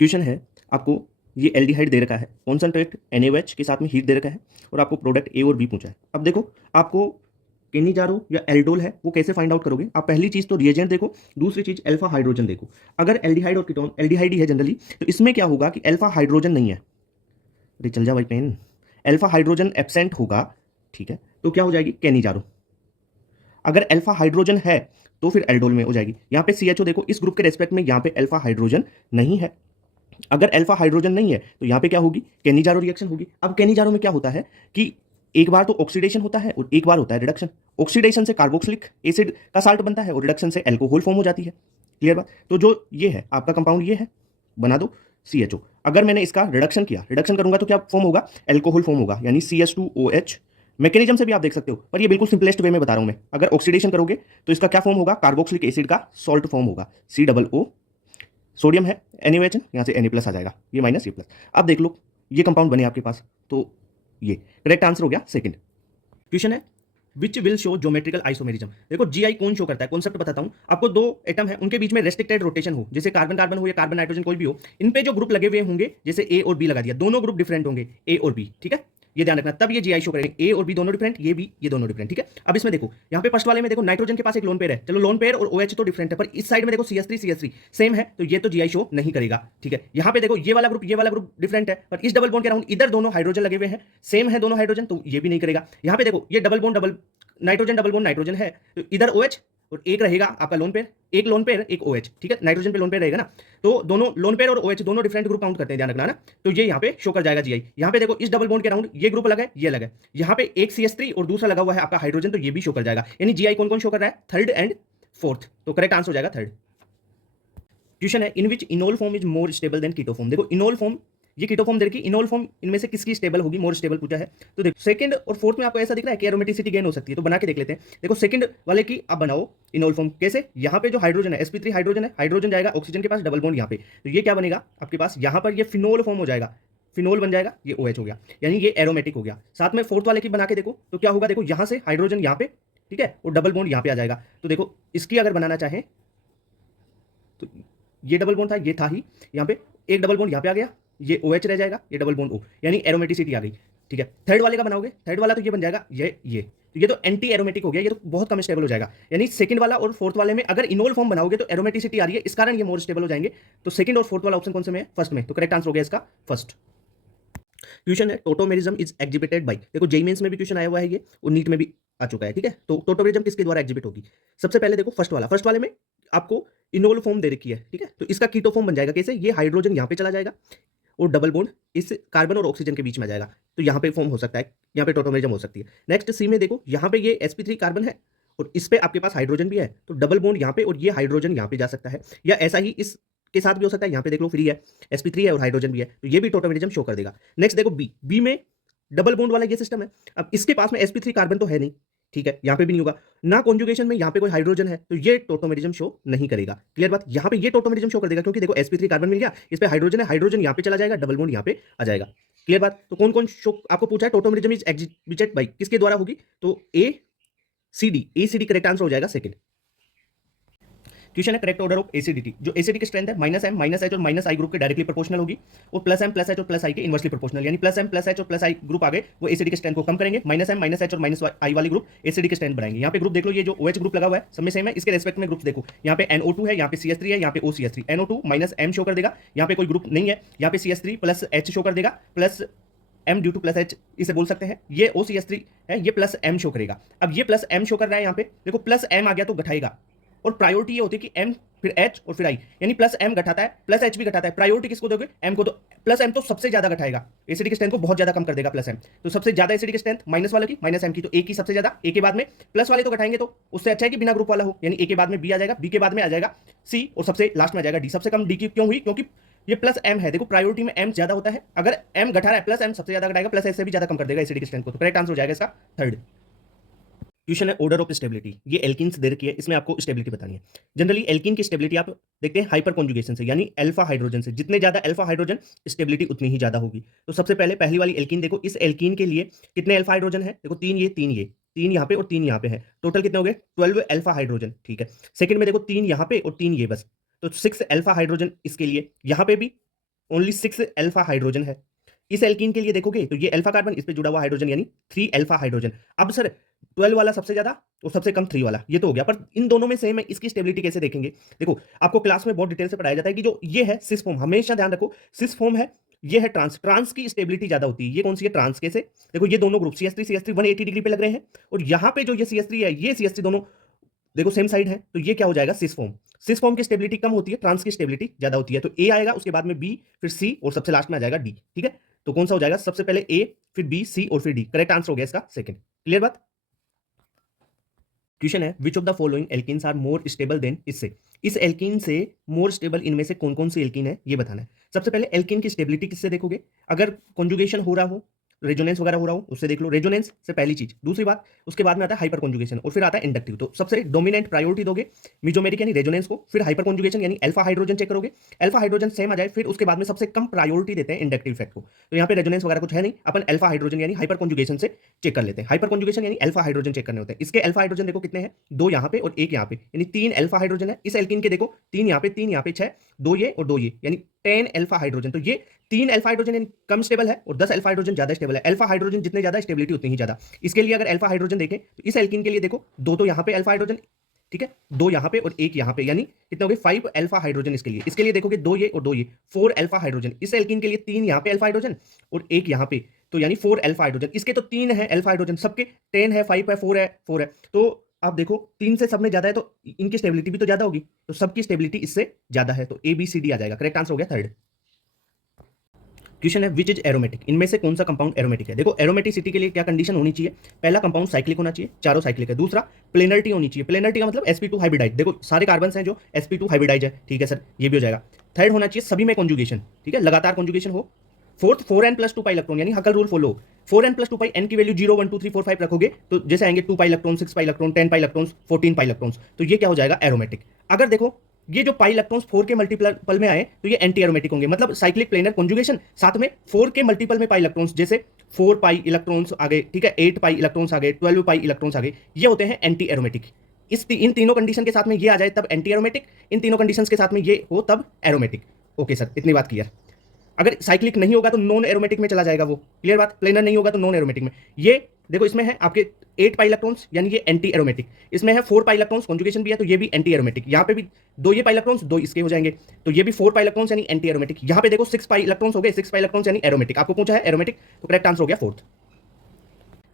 Question है आपको ये एल्डिहाइड दे रखा है, कॉन्सेंट्रेट NaOH के साथ में हीट दे रखा है और आपको प्रोडक्ट ए और बी पूछा है। अब देखो आपको केनिजारो या एल्डोल है वो कैसे फाइंड आउट करोगे। आप पहली चीज तो रिएजेंट देखो, दूसरी चीज अल्फा हाइड्रोजन देखो। अगर एल्डिहाइड और कीटोन, एल्डिहाइड ही है जनरली, तो इसमें क्या होगा कि अल्फा हाइड्रोजन नहीं है। अरे चल जा भाई पेन, अल्फा हाइड्रोजन एब्सेंट होगा, ठीक है, तो क्या हो जाएगी केनिजारो। अगर अल्फा हाइड्रोजन है तो फिर एल्डोल में हो जाएगी। यहाँ पे CHO देखो, इस ग्रुप के रेस्पेक्ट में यहाँ पे अल्फा हाइड्रोजन नहीं है। अगर अल्फा हाइड्रोजन नहीं है तो यहाँ पे क्या होगी, केनिजारो रिएक्शन होगी। अब केनिजारो में क्या होता है कि एक बार तो ऑक्सीडेशन होता है और एक बार होता है रिडक्शन। ऑक्सीडेशन से कार्बोक्सिलिक एसिड का साल्ट बनता है और रिडक्शन से एल्कोहल फॉर्म हो जाती है। क्लियर बात। तो जो ये है आपका कंपाउंड, ये है, बना दो CHO। अगर मैंने इसका रिडक्शन किया, रिडक्शन करूंगा तो क्या फॉर्म होगा, एल्कोहल फॉर्म होगा, यानी CH2OH। मैकेनिज्म से भी आप देख सकते हो, पर ये बिल्कुल सिंपलेस्ट वे में बता रहा हूं मैं। अगर ऑक्सीडेशन करोगे तो इसका क्या फॉर्म होगा, कार्बोक्सिलिक एसिड का सॉल्ट फॉर्म होगा, COO। सोडियम है NaOH, यहाँ से Na+ आ जाएगा, ये माइनस ये प्लस। अब देख लो ये कंपाउंड बने आपके पास, तो ये करेक्ट आंसर हो गया सेकंड। क्वेश्चन है which will show geometrical isomerism. देखो GI कौन शो करता है, कॉन्सेप्ट बताता हूं आपको। दो एटम है, उनके बीच में रेस्ट्रिक्टेड रोटेशन हो, जैसे कार्बन कार्बन हो या कार्बन नाइट्रोजन कोई भी हो, इन पे जो ग्रुप लगे हुए होंगे, जैसे A और B लगा दिया, दोनों ग्रुप डिफरेंट होंगे A और B, ठीक है, ये ध्यान रखना, तब ये GI शो करेंगे। A और B दोनों डिफरेंट, ये भी, ये दोनों डिफरेंट, ठीक है। अब इसमें देखो, यहाँ पे फर्स्ट वाले में देखो नाइट्रोजन के पास एक लोन पेयर है, चलो लोन पेयर और OH तो डिफरेंट है, पर इस साइड में देखो CH3 सेम है, तो ये तो GI शो नहीं करेगा, ठीक है। यहाँ पे देखो ये वाला ग्रुप डिफरेंट है, पर इस डबल बॉन्ड के अराउंड इधर दोनों हाइड्रोजन लगे हुए हैं, सेम है दोनों हाइड्रोजन, तो ये भी नहीं करेगा। यहाँ पे देखो ये double bond nitrogen double bond nitrogen है, तो इधर OH और एक रहेगा आपका लोन पेयर, एक लोन पेयर एक OH, ठीक है, नाइट्रोजन पे लोन पेयर रहेगा ना, तो दोनों लोन पेयर और OH दोनों डिफरेंट ग्रुप काउंट करते हैं, ध्यान रखना ना। तो ये यहाँ पे शो कर जाएगा GI। यहाँ पे देखो इस डबल बॉन्ड के अराउंड ये ग्रुप अलग है, ये अलग है, यहाँ पे एक CH3 और दूसरा लगा हुआ है आपका हाइड्रोजन, तो ये भी शो कर जाएगा। यानी GI कौन कौन शो कर रहा है, थर्ड एंड फोर्थ, तो करेक्ट आंसर हो जाएगा थर्ड। क्वेश्चन है in which enol form is more stable than keto form. देखो इनोल फॉर्म, ये कीटो फॉर्म दे रखी, इनोल फॉर्म इनमें से किसकी स्टेबल होगी, मोर स्टेबल पूछा है। तो देखो सेकंड और फोर्थ में आपको ऐसा दिख रहा है कि एरोमेटिसिटी गेन हो सकती है, तो बना के देख लेते हैं। देखो सेकंड वाले की आप बनाओ इनोल फॉर्म, कैसे, यहाँ पे जो हाइड्रोजन है sp3 हाइड्रोजन है, हाइड्रोजन जाएगा ऑक्सीजन के पास, डबल बॉन्ड यहाँ पे, तो ये क्या बनेगा आपके पास, यहाँ पर ये फिनोल फॉर्म हो जाएगा, फिनोल बन जाएगा, ये OH हो गया, यानी ये एरोमेटिक हो गया। साथ में फोर्थ वाले की बना के देखो तो क्या होगा, देखो यहाँ से हाइड्रोजन यहाँ पे, ठीक है, और डबल बॉन्ड यहाँ पे आ जाएगा। तो देखो इसकी अगर बनाना चाहें तो ये डबल बॉन्ड था, ये था ही, यहाँ पे एक डबल बॉन्ड यहाँ पे आ गया, ये OH रह जाएगा, ये डबल बॉन्ड O, यानी एरोमेटिसिटी आ गई, ठीक है। थर्ड वाले का बनाओगे, थर्ड वाला तो ये बन जाएगा, ये तो ये तो एंटी एरोमेटिक हो गया, ये तो बहुत कम स्टेबल हो जाएगा। यानी सेकंड वाला और फोर्थ वाले में अगर इनोल फॉर्म बनाओगे तो एरोमेटिसिटी आ रही है, इस कारण ये मोर स्टेबल हो जाएंगे। तो सेकंड और फोर्थ वाला ऑप्शन कौन से में है, फर्स्ट में, तो करेक्ट आंसर हो गया इसका फर्स्ट। क्वेश्चन है टोटोमेरिज्म इज एग्जिबिटेड बाय। देखो जेई मेंस में भी क्वेश्चन आया हुआ है ये, और नीट में भी आ चुका है, ठीक है। तो टोटोमेरिज्म किसके द्वारा एग्जिबिट होगी, सबसे पहले देखो फर्स्ट वाले में आपको इनोल फॉर्म दे रखी है, ठीक है, तो इसका कीटो फॉर्म बन जाएगा कैसे, ये हाइड्रोजन यहाँ पे चला जाएगा और डबल बॉन्ड इस कार्बन और ऑक्सीजन के बीच में आ जाएगा, तो यहाँ पे फॉर्म हो सकता है, यहाँ पे टोटोमेरिज्म हो सकती है। नेक्स्ट सी में देखो, यहाँ पे ये sp3 कार्बन है और इस पे आपके पास हाइड्रोजन भी है, तो डबल बॉन्ड यहाँ पे और ये हाइड्रोजन यहाँ पे जा सकता है, या ऐसा ही इस के साथ भी हो सकता है, यहाँ पे देख लो फ्री है, sp3 है और हाइड्रोजन भी है, तो ये भी टोटोमेरिज्म शो कर देगा। नेक्स्ट देखो बी में डबल बॉन्ड वाला ये सिस्टम है, अब इसके पास में sp3 कार्बन तो है नहीं, ठीक है, यहाँ पे भी नहीं होगा ना, कॉन्जुगेशन में यहाँ पे कोई हाइड्रोजन है, तो ये टोटोमेरिज्म शो नहीं करेगा। क्लियर बात, यहाँ पे ये टोटोमेरिज्म शो कर देगा, क्योंकि देखो sp3 कार्बन मिल गया, इस पे हाइड्रोजन है, हाइड्रोजन यहाँ पे चला जाएगा, डबल बॉन्ड यहाँ पे आ जाएगा। क्लियर बात, तो कौन कौन शो आपको पूछा है, टोटोमेरिज्म इज एग्जिबिटेड बाय किसके द्वारा होगी, तो ACD करेक्ट आंसर हो जाएगा सेकंड। क्वेश्चन है करेक्ट ऑर्डर ऑफ एसिडिटी। जो एसिडिक की स्ट्रेंथ है -M -H और -I ग्रुप के डायरेक्टली प्रोपोर्शनल होगी, और +M +H और +I के इनवर्सली प्रोपोर्शनल, यानी +M +H और +I ग्रुप आ गए, वो एसिडिक की स्ट्रेंथ को कम करेंगे। -M -H और -I वाली ग्रुप एसिडिक की स्ट्रेंथ बढ़ाएंगे। यहाँ पे ग्रुप देख लो, ये जो OH ग्रुप लगा हुआ है सब में सेम है, इसके रेस्पेक्ट में ग्रुप देखो, यहाँ पे NO2 है, यहाँ पे CH3 है, यहाँ पे OCH3, NO2 -M शो कर देगा, यहाँ पे कोई ग्रुप नहीं है, यहाँ पे CH3 +H शो कर देगा, M ड्यू टू +H इसे बोल सकते हैं, ये OCH3 है, ये +M शो करेगा। अब ये +M शो कर रहा है, यहाँ पे देखो +M आ गया तो घटाएगा, और प्रायोरिटी ये होती है कि M फिर H और फिर I, यानी +M घटाता है, +H भी घटाता है, प्रायोरिटी किसको दोगे, M को। तो +M तो सबसे ज्यादा घटाएगा, एसिडिक स्ट्रेंथ को बहुत ज्यादा कम कर देगा +M, तो सबसे ज्यादा एसिडिक स्ट्रेंथ माइनस वाले की, -M की, तो A की सबसे ज्यादा, A के बाद में प्लस वाले तो घटाएंगे, तो उससे अच्छा है कि बिना ग्रुप वाला हो, यानी A के बाद में B आ जाएगा, B के बाद में आ जाएगा C, और सबसे लास्ट में आ जाएगा D। सबसे कम D की क्यों हुई, क्योंकि ये +M है, देखो प्रायोरिटी में M ज्यादा होता है, अगर M घटा रहा है +M सबसे ज्यादा घटाएगा, +H से भी ज्यादा कम कर देगा एसिडिक स्ट्रेंथ को, तो करेक्ट आंसर हो जाएगा इसका थर्ड। क्वेश्चन है ऑर्डर ऑफ स्टेबिलिटी। ये एल्किन्स दे रखी है, इसमें आपको स्टेबिलिटी बतानी है। जनरली एल्किन की स्टेबिलिटी आप देखते हैं हाइपर कॉन्जुगेशन से, यानी अल्फा हाइड्रोजन से, जितने ज्यादा अल्फा हाइड्रोजन स्टेबिलिटी उतनी ही ज्यादा होगी। तो सबसे पहले पहली वाली एल्किन देखो, इस एल्किन के लिए कितने अल्फा हाइड्रोजन है, देखो 3 ये 3 ये, 3 यहाँ पे और 3 यहाँ पे है, टोटल कितने हो गए 12 अल्फा हाइड्रोजन, ठीक है। सेकंड में देखो 3 यहाँ पे और 3 ये, बस तो 6 अल्फा हाइड्रोजन इसके लिए, यहाँ पे भी ओनली 6 अल्फा हाइड्रोजन है। इस एल्कीन के लिए देखोगे तो ये अल्फा कार्बन, इस पे जुड़ा हुआ हाइड्रोजन यानी 3 अल्फा हाइड्रोजन। अब सर 12 वाला सबसे ज्यादा और सबसे कम 3 वाला, ये तो हो गया, पर इन दोनों में सेम है, इसकी स्टेबिलिटी कैसे देखेंगे? देखो आपको क्लास में बहुत डिटेल से पढ़ाया जाता है कि जो ये है सिस फॉर्म, हमेशा ध्यान रखो सिस फॉर्म है, ये है ट्रांस, ट्रांस की स्टेबिलिटी ज्यादा होती है। ये कौन सी है? ट्रांस। कैसे? देखो ये दोनों ग्रुप CH3 180 डिग्री पे लग रहे हैं, और यहाँ पे जो ये CH3 है, ये CH3 दोनों देखो सेम साइड है, तो ये क्या हो जाएगा? Cis form. सिस फॉर्म की स्टेबिलिटी कम होती है, ट्रांस की स्टेबिलिटी ज्यादा होती है। तो ए आएगा, उसके बाद में बी, फिर सी, और सबसे लास्ट में आ जाएगा डी। ठीक है, तो कौन सा हो जाएगा? सबसे पहले ए, फिर बी, सी और फिर डी। करेक्ट आंसर हो गया इसका सेकंड। क्लियर बात? क्वेश्चन है which of the following alkenes are more stable than, इससे, इस एल्कीन से मोर स्टेबल इनमें से कौन कौन सी एल्कीन है ये बताना है। सबसे पहले एल्कीन की स्टेबिलिटी किससे देखोगे? अगर कॉन्जुगेशन हो रहा हो, रेजोनेंस वगैरह हो रहा हो, उससे देख लो। रेजोनेंस से पहली चीज। दूसरी बात, उसके बाद में आता है हाइपर कॉन्जुगेशन, और फिर आता है इंडक्टिव। तो सबसे डोमिनेंट प्रायोरिटी दोगे मिजोमेरिक यानी रेजोनेंस को, फिर हाइपर कॉन्जुगेशन यानी अल्फा हाइड्रोजन चेक करोगे, अल्फा हाइड्रोजन सेम आ जाए, फिर उसके बाद में सबसे कम प्रायोरिटी देते हैं इंडक्टिव इफेक्ट को। तो यहाँ पे रेजोनेंस वगैरह कुछ है नहीं, अपन अल्फा हाइड्रोजन यानी हाइपर कॉन्जुगेशन से चेक कर लेते हैं। हाइपर कॉन्जुगेशन यानी अल्फा हाइड्रोजन चेक करने होते हैं। इसके अल्फा हाइड्रोजन देखो कितने हैं? 2 यहाँ पे और 1 यहाँ पे, यानी 3 अल्फा हाइड्रोजन है। इस एल्कीन के देखो 3 यहाँ पे, 3 यहाँ पे, 6, 2 ये और 2 ये, यानी 10 अल्फा हाइड्रोजन। तो ये 3 अल्फा हाइड्रोजन यानी कम स्टेबल है, और 10 अल्फा हाइड्रोजन ज्यादा स्टेबल है। अल्फा हाइड्रोजन जितने ज्यादा स्टेबिलिटी उतनी ही ज्यादा। इसके लिए अगर अल्फा हाइड्रोजन देखें तो इस एल्कीन के लिए देखो 2 तो यहाँ पे अल्फा हाइड्रोजन, ठीक है, 2 यहाँ पे और 1 यहाँ पे, यानी कितने हो गए? 5 अल्फा हाइड्रोजन इसके लिए। इसके लिए देखोगे 2 ये और 2 ये, 4 अल्फा हाइड्रोजन। इस एल्कीन के लिए 3 यहाँ पे अल्फा हाइड्रोजन और 1 यहाँ पे, तो यानी 4 अल्फा हाइड्रोजन। इसके तो 3 है अल्फा हाइड्रोजन, सबके 10 है, 5 है, 4 है, 4 है। तो आप देखो 3 से सब में ज्यादा है, तो इनकी स्टेबिलिटी भी तो ज्यादा होगी, तो सबकी स्टेबिलिटी इससे ज्यादा है। तो ABCD आ जाएगा। करेक्ट आंसर हो गया थर्ड। क्वेश्चन है विच इज एरोमेटिक, इनमें से कौन सा कंपाउंड एरोमेटिक है? देखो एरोमेटिसिटी के लिए क्या कंडीशन होनी चाहिए? पहला कंपाउंड साइक्लिक होना चाहिए, चारों साइक्लिक है। दूसरा प्लेनरिटी होनी चाहिए, प्लेनरिटी का मतलब sp2 हाइब्रिडाइज, देखो सारे कार्बन हैं जो sp2 हाइब्रिडाइज है, ठीक है सर, ये भी हो जाएगा। थर्ड होना चाहिए सभी में कॉन्जुगेशन, ठीक है, लगातार कॉन्जुगेशन हो। फोर्थ 4n+2 पाई इलेक्ट्रॉन, यानी हकल रूल फॉलो। 4n+2 पाई, n की वैल्यू 0 1 2 3 4 5 रखोगे तो जैसे आएंगे 2 pi electron, 6 pi electron, 10 pi electron, 14 pi electron, तो ये क्या हो जाएगा? एरोमेटिक। अगर देखो ये जो पाई इलेक्ट्रॉन्स 4 के मल्टीपल में आए तो ये एंटी एरोमेटिक होंगे, मतलब साइक्लिक प्लेनर कॉन्जुगेशन, साथ में 4 के मल्टीपल में पाई इलेक्ट्रॉन्स, जैसे 4 पाई इलेक्ट्रॉन्स आ गए, ठीक है, 8 पाई इलेक्ट्रॉन्स आ गए, 12 पाई इलेक्ट्रॉन्स आ गए, ये होते हैं एंटी एरोमेटिक। इन तीनों कंडीशन के साथ में ये आ जाए तब एंटी एरोमेटिक, इन तीनों कंडीशंस के साथ में ये हो तब एरोमेटिक। ओके सर, इतनी बात क्लियर। अगर साइक्लिक नहीं होगा तो नॉन एरोमेटिक में चला जाएगा वो, क्लियर बात। प्लेनर नहीं होगा तो नॉन एरोमेटिक में। ये देखो इसमें है आपके 8 पाई इलेक्ट्रॉन्स, यानी ये एंटी एरोमेटिक। इसमें है 4 पाई इलेक्ट्रॉन्स, कॉन्जुगेशन भी है, तो ये भी एंटी एरोमेटिक। यहाँ पे भी 2 ये पाई इलेक्ट्रॉन्स, 2 इसके हो जाएंगे, तो ये भी 4 पाई इलेक्ट्रॉन्स यानी एंटी एरोमेटिक। यहाँ पे देखो 6 पाई इलेक्ट्रॉन्स हो गए, 6 पाई इलेक्ट्रॉन्स यानी एरोमेटिक। आपको पूछा है एरोमेटिक, तो करेक्ट आंसर हो गया फोर्थ।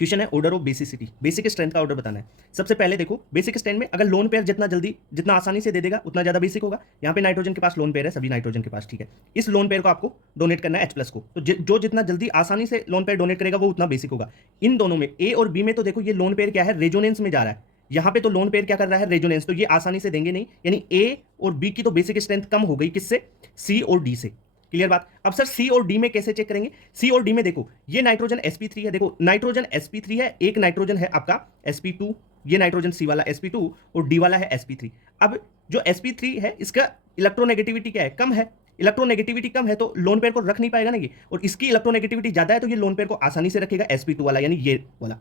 क्वेश्चन है order of basicity, basic strength का ऑर्डर बताना है। सबसे पहले देखो बेसिक स्ट्रेंथ में अगर लोन पेयर जितना जल्दी, जितना आसानी से दे देगा उतना ज्यादा बेसिक होगा। यहाँ पे नाइट्रोजन के पास लोन पेयर है, सभी नाइट्रोजन के पास, ठीक है। इस लोन पेयर को आपको डोनेट करना है H+ को, तो जो जितना जल्दी आसानी से लोन पेयर डोनेट करेगा वो उतना बेसिक होगा। इन दोनों में A और B में तो देखो ये लोन पेयर क्या है? रेजोनेंस में जा रहा है। यहाँ पे तो लोन पेयर क्या कर रहा है? रेजोनेंस, तो ये आसानी से देंगे नहीं, यानी A और B की तो बेसिक स्ट्रेंथ कम हो गई, किससे? C और D से। क्लियर बात। अब सर सी और डी में कैसे चेक करेंगे? सी और डी में देखो ये नाइट्रोजन sp3 है, देखो नाइट्रोजन sp3 है, एक नाइट्रोजन है आपका sp2, ये नाइट्रोजन सी वाला sp2 और डी वाला है sp3। अब जो sp3 है इसका इलेक्ट्रोनेगेटिविटी क्या है? कम है। इलेक्ट्रोनेगेटिविटी कम है तो लोन पेयर को रख नहीं पाएगा ना ये, और इसकी इलेक्ट्रोनेगेटिविटी ज्यादा है तो ये लोन पेयर को आसानी से रखेगा, sp2 वाला यानी ये वाला।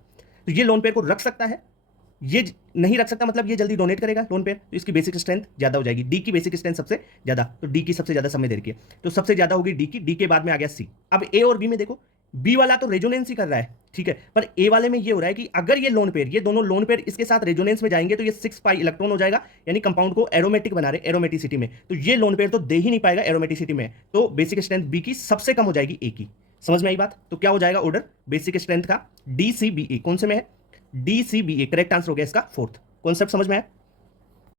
तो ये लोन पेयर को रख सकता है, ये नहीं रख सकता, मतलब ये जल्दी डोनेट करेगा लोन पेयर, तो इसकी बेसिक स्ट्रेंथ ज्यादा हो जाएगी। डी की बेसिक स्ट्रेंथ सबसे ज्यादा, तो डी की सबसे ज्यादा समय देर की है, तो सबसे ज्यादा होगी डी की। डी के बाद में आ गया सी। अब ए और बी में देखो, बी वाला तो रेजोनेंस ही कर रहा है, ठीक है, पर ए वाले में ये हो रहा है कि अगर ये लोन पेयर, ये दोनों लोन पेयर इसके साथ रेजोनेंस में जाएंगे तो ये 6 पाई इलेक्ट्रॉन हो जाएगा, यानी कंपाउंड को एरोमेटिक बना रहे, एरोमेटिसिटी में, तो ये लोन पेयर तो दे ही नहीं पाएगा एरोमेटिसिटी में, तो बेसिक स्ट्रेंथ बी की सबसे कम हो जाएगी ए की। समझ में आई बात? तो क्या हो जाएगा ऑर्डर बेसिक स्ट्रेंथ का? DCBA। कौन से में है? DCBA। करेक्ट आंसर हो गया इसका फोर्थ। कॉन्सेप्ट समझ में आया?